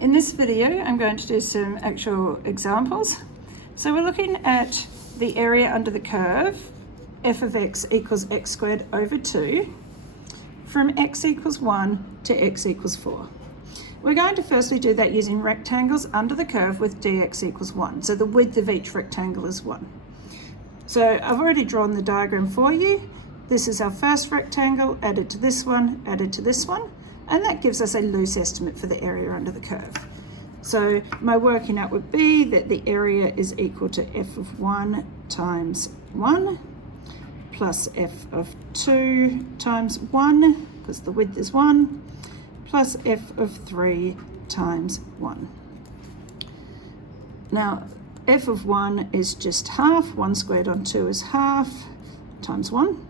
In this video, I'm going to do some actual examples. So we're looking at the area under the curve, f of x equals x squared over 2, from x equals 1 to x equals 4. We're going to firstly do that using rectangles under the curve with dx equals 1. So the width of each rectangle is 1. So I've already drawn the diagram for you. This is our first rectangle, added to this one, added to this one, and that gives us a loose estimate for the area under the curve. So my working out would be that the area is equal to f of 1 times 1 plus f of 2 times 1, because the width is 1, plus f of 3 times 1. Now, f of 1 is just half. 1 squared on 2 is half, times 1.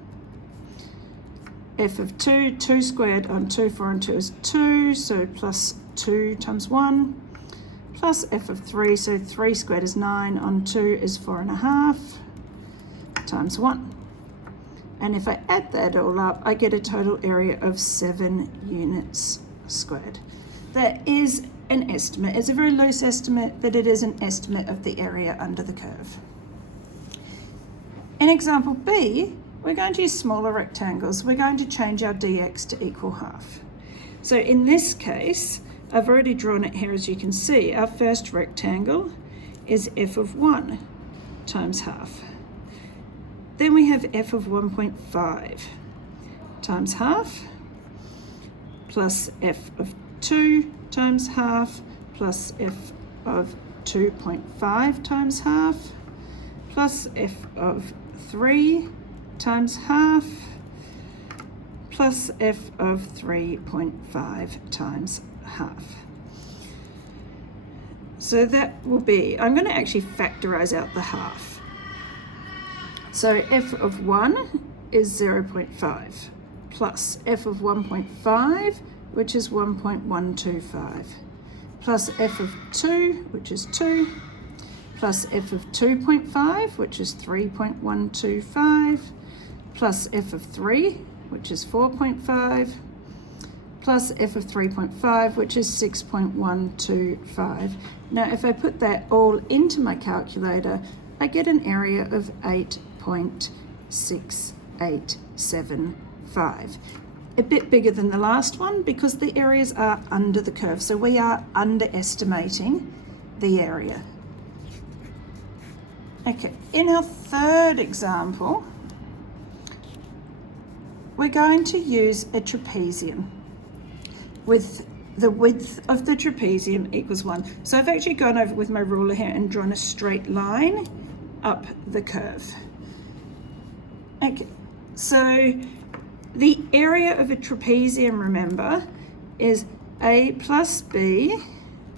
F of 2, 2 squared on 2, 4 on 2 is 2, so plus 2 times 1, plus f of 3, so 3 squared is 9, on 2 is 4.5, times 1. And if I add that all up, I get a total area of 7 units squared. That is an estimate. It's a very loose estimate, but it is an estimate of the area under the curve. In example B, we're going to use smaller rectangles. We're going to change our dx to equal half. So in this case, I've already drawn it here, as you can see. Our first rectangle is f of 1 times half. Then we have f of 1.5 times half, plus f of 2 times half, plus f of 2.5 times half, plus f of 3 times half, plus f of 3.5 times half. So that will be, I'm going to actually factorize out the half. So f of 1 is 0.5, plus f of 1.5, which is 1.125, plus f of 2, which is 2, plus f of 2.5, which is 3.125, plus f of 3, which is 4.5, plus f of 3.5, which is 6.125. Now, if I put that all into my calculator, I get an area of 8.6875. A bit bigger than the last one because the areas are under the curve, so we are underestimating the area. Okay, in our third example, we're going to use a trapezium with the width of the trapezium equals 1. So I've actually gone over with my ruler here and drawn a straight line up the curve. Okay, so the area of a trapezium, remember, is a plus b,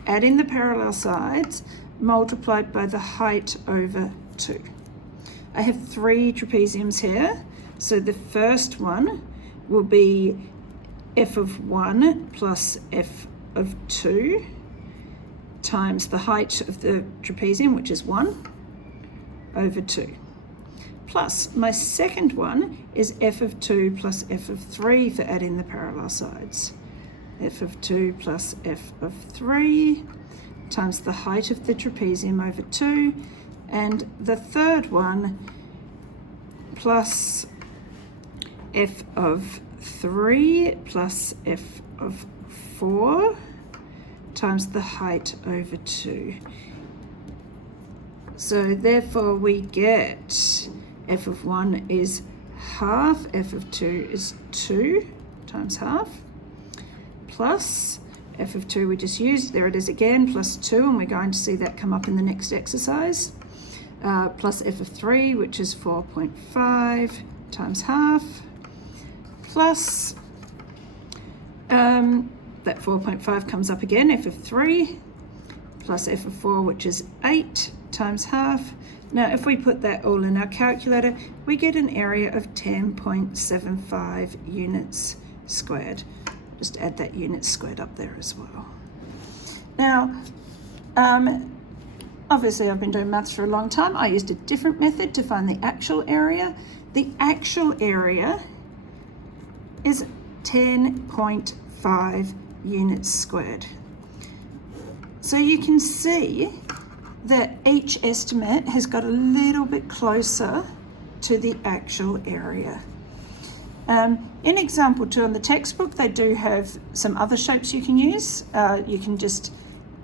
adding the parallel sides, multiplied by the height over 2. I have 3 trapeziums here. So the first one will be f of 1 plus f of 2 times the height of the trapezium, which is 1, over 2. Plus my second one is f of 2 plus f of 3 for adding the parallel sides. F of 2 plus f of 3 times the height of the trapezium over 2. And the third one plus f of 3 plus f of 4 times the height over 2. So therefore we get f of 1 is half, f of 2 is 2 times half, plus f of 2 we just used, there it is again, plus 2, and we're going to see that come up in the next exercise, plus f of 3, which is 4.5 times half, plus that 4.5 comes up again, f of 3, plus f of 4, which is 8 times half. Now, if we put that all in our calculator, we get an area of 10.75 units squared. Just add that units squared up there as well. Now, obviously I've been doing maths for a long time. I used a different method to find the actual area. The actual area is 10.5 units squared. So you can see that each estimate has got a little bit closer to the actual area. In example 2 in the textbook, they do have some other shapes you can use. You can just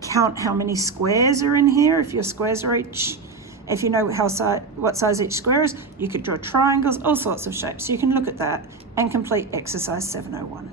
count how many squares are in here. If your squares are if you know what size each square is, you could draw triangles, all sorts of shapes. So you can look at that and complete exercise 701.